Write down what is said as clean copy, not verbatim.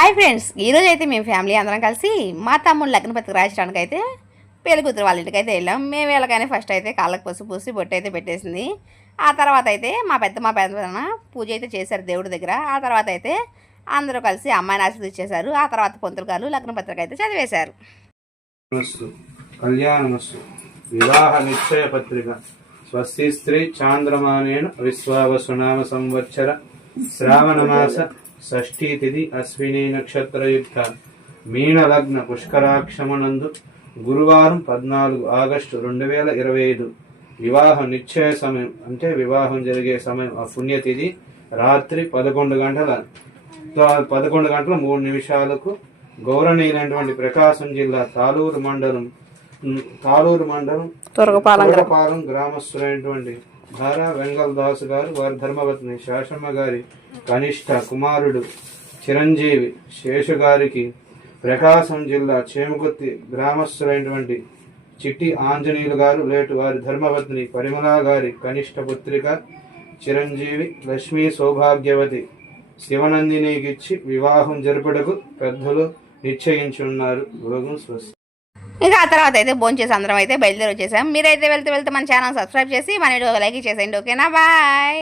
Hi friends, ఈరోజు అయితే మేము ఫ్యామిలీ అందరం కలిసి మా తమ్ముడు లగ్న పత్రిక రాయించడానికి అయితే పెళ్లి కూతురు వాళ్ళ ఇంటికి అయితే వెళ్ళాం. మేము వెళ్ళగానే ఫస్ట్ అయితే కాళ్ళకు పసుపు పూసి బొట్టు అయితే పెట్టేసింది. ఆ తర్వాత అయితే మా పెద్ద పూజ అయితే చేశారు దేవుడి దగ్గర. ఆ తర్వాత అయితే అందరూ కలిసి అమ్మాయిని ఆశీర్వదించేశారు. ఆ తర్వాత పొంతులు గారు లగ్న పత్రిక అయితే చదివేశారు. కళ్యాణమస్తు వివాహ నిశ్చయ పత్రిక స్వస్తి స్త్రీ చాంద్రమానేన విశ్వావసునామ సంవత్సర శ్రావణమాస షష్ఠీ తిథి అశ్విని నక్షత్రయుక్త మీనలగ్న పుష్కరాక్షమనందు గురువారం 14 ఆగస్టు 2025 వివాహ నిశ్చయ సమయం అంటే వివాహం జరిగే సమయం ఆ పుణ్యతిథి రాత్రి 11 గంటల 3 గౌరవనీయులైనటువంటి ప్రకాశం జిల్లా తాళూరు మండలం తొరగపాలెం గ్రామస్తులైనటువంటి ధారా వెంగళ దాసు గారు వారి ధర్మపత్ని శాషమ్మ గారి కనిష్ట కుమారుడు చిరంజీవి శేషు గారికి ప్రకాశం జిల్లా చేమకుర్తి గ్రామస్తులైనటువంటి చిట్టి ఆంజనేయులు గారు లేటు వారి ధర్మపత్ని పరిమళ గారి కనిష్ట పుత్రిక చిరంజీవి లక్ష్మీ సౌభాగ్యవతి శివనందినికిచ్చి వివాహం జరుపుటకు పెద్దలు నిశ్చయించున్నారు. భోగం స్వస్తి. ఇంకా ఆ తర్వాత అయితే భోంచేసి అందరం అయితే బయలుదేరి వచ్చేసాం. మీరైతే వెళ్తే మన ఛానల్ సబ్స్క్రైబ్ చేసి మన వీడియో లైక్ చేసేయండి. ఓకేనా, బాయ్.